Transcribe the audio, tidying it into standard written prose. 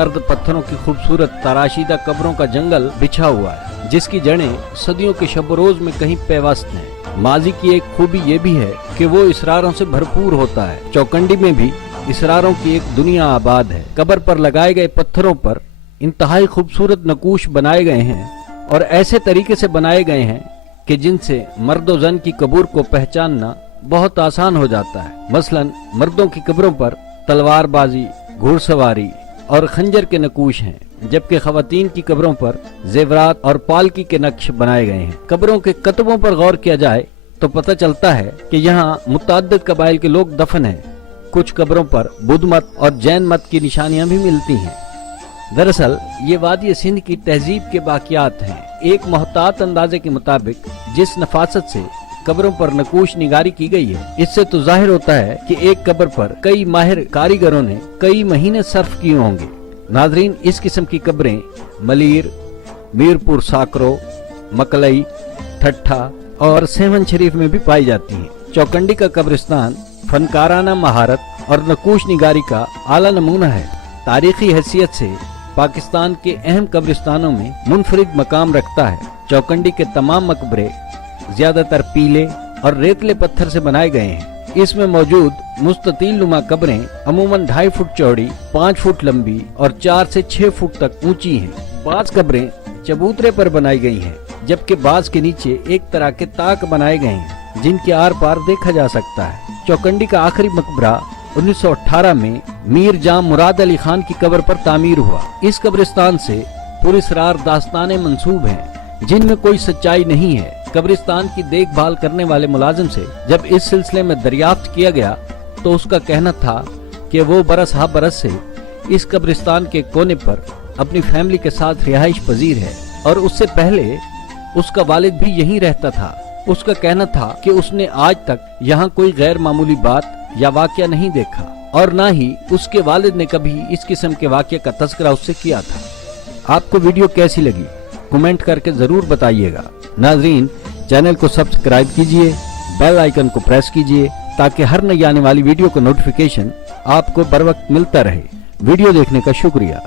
अर्द पत्थरों की खूबसूरत तराशीदा कब्रों का जंगल बिछा हुआ है, जिसकी जड़ें सदियों के शब-ओ-रोज में कहीं पेवस्त हैं। माजी की एक खूबी ये भी है कि वो इसरारों से भरपूर होता है। चौकंडी में भी इसरारों की एक दुनिया आबाद है। कब्र पर लगाए गए पत्थरों पर इंतहाई खूबसूरत नकूश बनाए गए हैं और ऐसे तरीके से बनाए गए हैं कि जिनसे मर्द व जन की कब्र को पहचानना बहुत आसान हो जाता है। मसलन मर्दों की कब्रों पर तलवारबाजी, घुड़सवारी और खंजर के नकूश हैं, जबकि खवातीन की कब्रों पर जेवरात और पालकी के नक्श बनाए गए हैं। कब्रों के कतबों पर गौर किया जाए तो पता चलता है कि यहाँ मुतअद्दिद कबाइल के लोग दफन हैं। कुछ कब्रों पर बुद्ध मत और जैन मत की निशानियां भी मिलती हैं। दरअसल ये वादी सिंध की तहजीब के बाकियात हैं। एक मोहतात अंदाजे के मुताबिक जिस नफासत से कब्रों पर नकूश निगारी की गई है, इससे तो जाहिर होता है कि एक कब्र पर कई माहिर कारीगरों ने कई महीने सर्फ किए होंगे। नाजरीन, इस किस्म की कब्रें मलीर, मीरपुर साकरो, मकलई, ठट्ठा और सेवन शरीफ में भी पाई जाती हैं। चौकंडी का कब्रिस्तान फनकाराना महारत और नकूश निगारी का आला नमूना है। तारीखी हैसियत से पाकिस्तान के अहम कब्रिस्तानों में मुनफरिद मकाम रखता है। चौकंडी के तमाम मकबरे ज्यादातर पीले और रेतले पत्थर से बनाए गए हैं। इसमें मौजूद मुस्ततील नुमा कब्रें अमूमन 2.5 फुट चौड़ी, 5 फुट लंबी और 4 से 6 फुट तक ऊंची हैं। बाज कब्रें चबूतरे पर बनाई गई हैं, जबकि बाज के नीचे एक तरह के ताक बनाए गए हैं जिनके आर पार देखा जा सकता है। चौकंडी का आखिरी मकबरा 1918 में मीर जाम मुराद अली खान की कब्र पर तामीर हुआ। इस कब्रिस्तान से पुरस्रार दास्तानें मंसूब हैं जिनमें कोई सच्चाई नहीं है। कब्रिस्तान की देखभाल करने वाले मुलाजिम से जब इस सिलसिले में दरियाफ्त किया गया तो उसका कहना था कि वो बरस हा बरस से इस कब्रिस्तान के कोने पर अपनी फैमिली के साथ रिहाइश पजीर है और उससे पहले उसका वालिद भी यहीं रहता था। उसका कहना था कि उसने आज तक यहाँ कोई गैर मामूली बात या वाकया नहीं देखा और न ही उसके वालिद ने कभी इस किस्म के वाकये का तज़किरा उससे किया था। आपको वीडियो कैसी लगी कमेंट करके जरूर बताइएगा। नाजरीन, चैनल को सब्सक्राइब कीजिए, बेल आइकन को प्रेस कीजिए ताकि हर नई आने वाली वीडियो का नोटिफिकेशन आपको बर वक्त मिलता रहे। वीडियो देखने का शुक्रिया।